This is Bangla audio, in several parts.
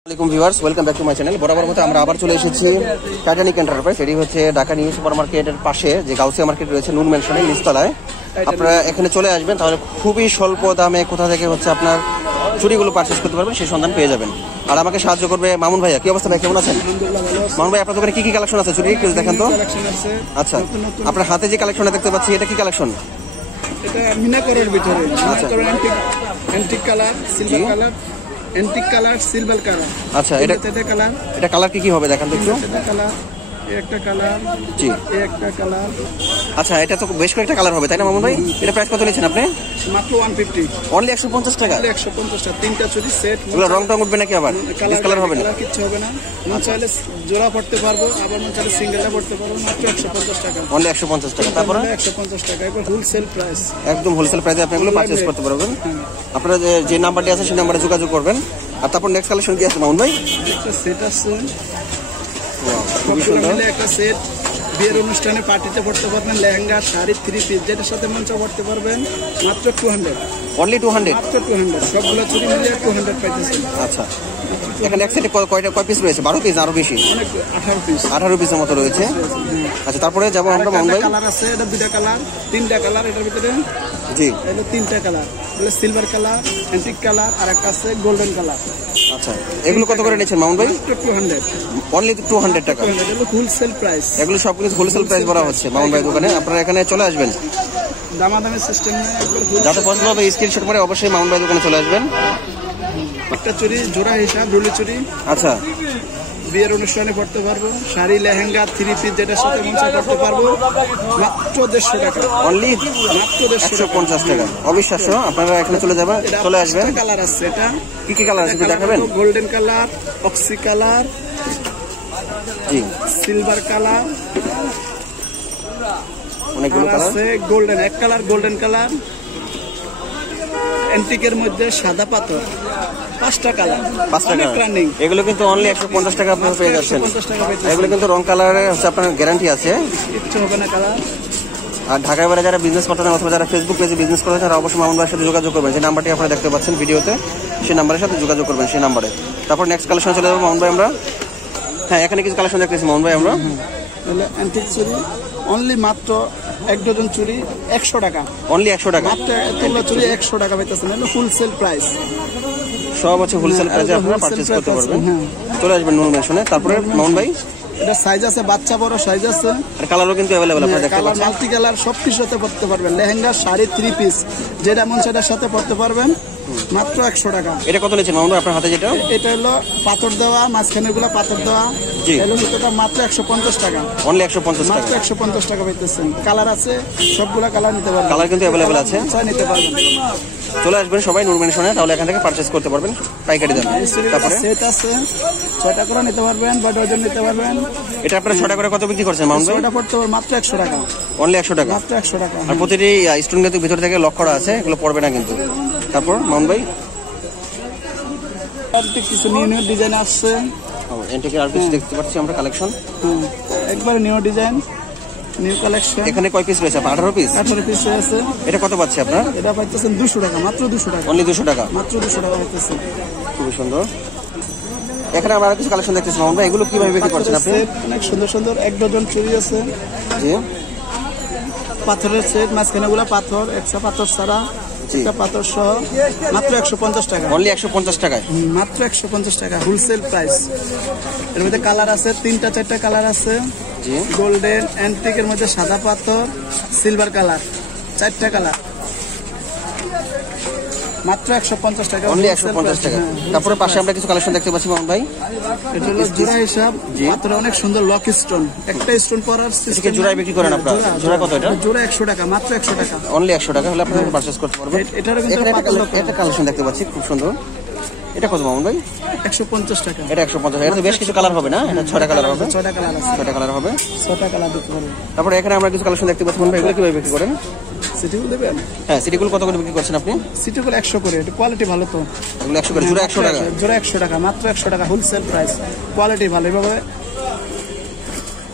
আসসালামু আলাইকুম viewers, welcome back to my channel. বরাবর মতো আমরা আবার চলে এসেছি টাইটানিক এন্টারপ্রাইজ। এটি হচ্ছে ঢাকা নিউ সুপার মার্কেটের পাশে যে গাউসিয়া মার্কেট রয়েছে নুন ম্যানশনের নিচতলায়। আপনারা এখানে চলে আসবেন, তাহলে খুবই স্বল্প দামে কোথা থেকে হচ্ছে আপনার চুড়িগুলো পারচেস করতে পারবেন সেই সন্ধান পেয়ে যাবেন। আর আমাকে সাহায্য করবে মামুন ভাইয়া। কি অবস্থা ভাই, কেমন আছেন? মামুন ভাই, আপনার দোকানে কি কি কালেকশন আছে চুড়ি একটু দেখেন তো। আচ্ছা, আপনার হাতে যে কালেকশনটা দেখতে পাচ্ছি এটা কি কালেকশন? এটা মিনা করার ভিতরে antique colour, silver colour, antique colour, silver colour. আচ্ছা, এটা কালার কি হবে দেখান তো একটু। এটা কালার, একটা কালার, জি একটা কালার। আচ্ছা, এটা তো বেশ কয়েকটা কালার হবে তাই না মামুন ভাই? এটা প্রাইস কত নিচ্ছেন আপনি? মাত্র 150, অনলি 150 টাকা। 150 টাকা, তিনটা চুড়ি সেট। এগুলো রং টং উঠবে নাকি আবার? কালার হবে না, কিছু হবে না। মন চাইলে জোড়া পড়তে পারবো, আবার মন চাইলে সিঙ্গেলটা পড়তে পারবো। মাত্র 150 টাকা, অনলি 150 টাকা। তারপরে 150 টাকা একবার হোলসেল প্রাইস, একদম হোলসেল প্রাইসে আপনি এগুলো পারচেজ করতে পারবেন। আপনারা যে নাম্বারটি আছে সেই নাম্বারে যোগাযোগ করবেন। আর তারপর নেক্সট কালেকশন কি আছে মামুন ভাই? একটা সেট আছে, সবগুলো মিলে একটা সেট। বিয়ের অনুষ্ঠানে পার্টিতে পড়তে পারবেন, লেহেঙ্গা, শাড়ি, 3 পিস যেটার সাথে মঞ্চ পড়তে পারবেন। মাত্র 200, অনলি 200, মাত্র 200। সবগুলো চুরি মিলে 200 পাইতেছেন। আচ্ছা, এখানে এক সেটে কয় পিস রয়েছে? 12 পিস, আরো বেশি? অনেক, 18 পিস, 18 পিসের মতো রয়েছে। আচ্ছা, তারপরে যাবো আমরা মামুন ভাই। কালার আছে, এটা 2টা কালার, 3টা কালার এটার ভিতরে। জি, এটা 3টা কালার, এটা সিলভার কালার, অ্যান্টিক কালার, আর একটা আছে গোল্ডেন কালার। আচ্ছা, এগুলো কত করে নিচ্ছেন মামুন ভাই? 200, অনলি 200 টাকা। এটা হোলসেল প্রাইস। এগুলো সব কিছু হোলসেল প্রাইস বলা হচ্ছে মামুন ভাই দোকানে। আপনারা এখানে চলে আসবেন, দামাদামি সিস্টেম নেই, একবার যাতে পছন্দ হবে স্ক্রিনশট করে অবশ্যই মামুন ভাই দোকানে চলে আসবেন। একটা চুরি জোড়া হিসাব, রুলি চুরি। আচ্ছা, বিয়ের অনুষ্ঠানে পড়তে পারবো, শাড়ি, লেহেঙ্গা, 3 পিস যেটার সাথে মন চায় পড়তে পারবো। মাত্র 150 টাকা, অনলি মাত্র 150 টাকা। অবিশ্বাস্য, আপনারা এখানে চলে যাবেন, চলে আসবেন। কালার আছে, এটা কি কি কালার আছে দেখাবেন? গোল্ডেন কালার, অক্সি কালার, জি, সিলভার কালার, অনেকগুলো কালার আছে গোল্ডেন, এক কালার গোল্ডেন কালার, অ্যান্টিকের মধ্যে সাদা পাথর, 5টা কালার, 5 টাকা। রানিং। এগুলো কিন্তু অনলি 150 টাকা আপনারা পেয়ে যাচ্ছেন। 150 টাকা পাইতেছেন। এগুলো কিন্তু রং কালারে হচ্ছে আপনার গ্যারান্টি আছে। কিচ্ছু হবে না কালার। আর ঢাকায় বাইরে যারা বিজনেস করতে চান অথবা যারা ফেসবুক পেজে বিজনেস করতে চান তারা অবশ্যই মামুন ভাইয়ের সাথে যোগাযোগ করবেন। যে নাম্বারটি আপনারা দেখতে পাচ্ছেন ভিডিওতে, সেই নাম্বারের সাথে যোগাযোগ করবেন, সেই নাম্বারে। তারপর নেক্সট কালেকশন চলে যাবো মামুন ভাই আমরা। হ্যাঁ, এখানে কিছু কালেকশন দেখতেছি মামুন ভাই আমরা। অ্যান্টিক চুরি অনলি মাত্র 1 ডজন চুরি 100 টাকা, অনলি 100 টাকা। মাত্র এতগুলো চুরি 100 টাকা পাইতেছেন। এটা হোলসেল প্রাইস, সব হচ্ছে হোলসেল প্রাইসে আপনারা পারচেজ করতে পারবেন। চলে আসবেন নুন ম্যানশনে। তারপরে মামুন ভাই, এটা সাইজ আছে, বাচ্চা বড় সাইজ আছে, আর কালারও কিন্তু অ্যাভেলেবল আপনারা দেখতে কালার, পাচ্ছেন। মাল্টি কালার, সব কিছুতে পড়তে পারবেন। লেহেঙ্গা, শাড়ি, 3 পিস যেটা মন সেটার সাথে পড়তে পারবেন। মাত্র 100 টাকা। এটা কত নিচ্ছেন মামুন ভাই আপনার হাতে যেটা? এটা হলো পাথর দেওয়া, মাঝখানে গুলা পাথর দেওয়া। জি, এলো সেটা মাত্র 150 টাকা, অনলি 150 টাকা। মাত্র 150 টাকা পাইতেছেন। কালার আছে, সবগুলা কালার নিতে পারবেন, কালার কিন্তু অ্যাভেলেবল আছে, নিতে পারবেন। চলে আসবেন সবাই নুন ম্যানশনে, তাহলে এখান থেকে পারচেজ করতে পারবেন পাইকারি দামে। তারপরে সেট আছে, 6টা করে নিতে পারবেন বা ডজন নিতে পারবেন। এটা আপনারা 6 টাকা করে কত বিক্রি করছেন মামুন ভাই? এটা পড়তে হবে মাত্র 100 টাকা, অনলি 100 টাকা। মাত্র 100 টাকা। আর প্রতিটি স্টোন কিন্তু ভিতর থেকে লক করা আছে, এগুলো পড়বে না কিন্তু। তারপর মামুন ভাই, আর কিছু নিউ নিউ ডিজাইন আসছে। এন্টিকের আর কিছু দেখতে পাচ্ছি আমরা কালেকশন। একবারে নিউ ডিজাইন, নিউ কালেকশন। এখানে কয় পিস রয়েছে? 18 পিস। 18 পিস আছে। এটা কত পাচ্ছে আপনার? এটা পাইতেছেন 200 টাকা, মাত্র 200 টাকা, অনলি 200 টাকা, মাত্র 200 টাকা পাইতেছেন। খুবই সুন্দর। এখানে আমরা আর কিছু কালেকশন দেখতেছি মামুন ভাই, এগুলো কিভাবে বিক্রি করছেন আপনি? অনেক সুন্দর সুন্দর 1 ডজন চুড়ি আছে। জি, পাথরের সেট, মাঝখানে গুলা পাথর, একটা পাথর ছাড়া, একটা পাথর সহ, মাত্র 150 টাকা, অনলি 150 টাকায়। মাত্র 150 টাকা, হোলসেল প্রাইস। এর মধ্যে কালার আছে 3টা 4টা কালার আছে। জি, গোল্ডেন, অ্যান্টিকের মধ্যে সাদা পাথর, সিলভার কালার, 4টা কালার, মাত্র 150 টাকা, অনলি 150 টাকা। তারপরে পাশে আমরা কিছু কালেকশন দেখতে পাচ্ছি মামুন ভাই। এটা হলো জোড়া হিসাব, পাথর অনেক সুন্দর লক স্টোন, একটা স্টোন পরার সিস্টেম। জোড়ায় বিক্রি করেন আপনারা? জোড়া কত এটা? জোড়া 100 টাকা, মাত্র 100 টাকা, অনলি 100 টাকা হলে আপনারা পারচেজ করতে পারবেন। এটারও কিন্তু একটা কালেকশন দেখতে পাচ্ছি খুব সুন্দর। এটা কত মামুন ভাই? 150 টাকা। এটা 150। এটা তো বেশ কিছু কালার হবে না? এটা 6টা কালার হবে। 6টা কালার আছে, 6টা কালার হবে, 6টা কালার দিতে পারবেন। তারপরে এখানে আমরা কিছু কালেকশন দেখতে পাচ্ছি মামুন ভাই, এগুলো কিভাবে বিক্রি করেন? সিটিগুলো দেবেন? হ্যাঁ, সিটিগুলো কত করে বিক্রি করছেন আপনি? সিটিগুলো 100 করে, এটা কোয়ালিটি ভালো তো। এগুলো 100 করে, জোড়া 100 টাকা। জোড়া 100 টাকা, মাত্র 100 টাকা, হোলসেল প্রাইস, কোয়ালিটি ভালো। এভাবে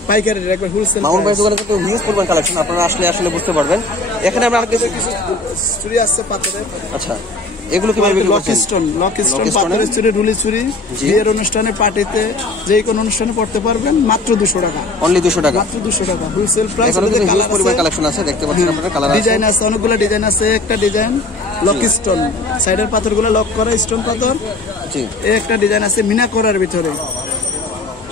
পাইকারি একবার হোলসেল। মামুন ভাই দোকানে কিন্তু হিউজ পরিমাণ কালেকশন, আপনারা আসলে বুঝতে পারবেন। এখানে আমরা আর কিছু চুড়ি আসছে পাথরের। আচ্ছা, এগুলো কিভাবে বিক্রি লক করছেন? স্টোন Lock stone পাথরের চুড়ি রুলি চুড়ি জি। বিয়ের অনুষ্ঠানে পার্টিতে যে কোনো অনুষ্ঠানে পড়তে পারবেন মাত্র 200 টাকা, অনলি 200 টাকা। মাত্র 200 টাকা হোলসেল প্রাইস। এখানে কিন্তু হিউজ পরিমাণ কালেকশন আছে, দেখতে পাচ্ছেন আপনারা, কালার আছে। ডিজাইন আছে, অনেকগুলো ডিজাইন আছে। একটা ডিজাইন লক স্টোন, সাইডের পাথরগুলো লক করা স্টোন পাথর। জি, এই একটা ডিজাইন আছে মিনা করার ভিতরে,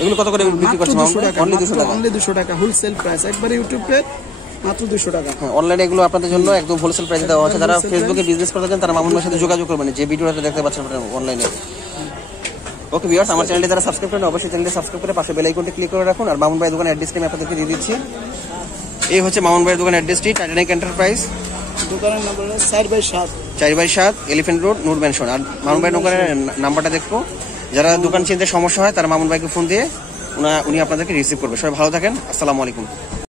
এগুলো কত করে বিক্রি মাত্র করছেন? 200 টাকা, অনলি 200 টাকা। অনলি 200 টাকা হোলসেল প্রাইস, একবারে ইউটিউব রেট মাত্র 200 টাকা। অনলাইনে এগুলো আপনাদের জন্য একদম হোলসেল প্রাইসে দেওয়া আছে। যারা ফেসবুকে বিজনেস করতে চান তারা মামুন ভাইয়ের সাথে যোগাযোগ করবেন, যে ভিডিওটা দেখতে পাচ্ছেন আপনারা অনলাইনে। ওকে ভিউয়ার্স, আমার চ্যানেলে যারা সাবস্ক্রাইব করেন অবশ্যই চ্যানেলটি সাবস্ক্রাইব করে পাশে বেল আইকনটি ক্লিক করে রাখুন। আর মামুন ভাইয়ের দোকানের অ্যাড্রেসটি আমি আপনাদেরকে দিয়ে দিচ্ছি। এই হচ্ছে মামুন ভাইয়ের দোকানের অ্যাড্রেসটি, টাইটানিক এন্টারপ্রাইজ, দোকানের নাম্বার 4/7, 4/7 এলিফ্যান্ট রোড, নূর ম্যানশন। আর মামুন ভাইয়ের দোকানের নাম্বারটা দেখবো, যারা দোকান চিনতে সমস্যা হয় তারা মামুন ভাইকে ফোন দিয়ে উনি আপনাদেরকে রিসিভ করবে। সবাই ভালো থাকেন, আসসালামু আলাইকুম।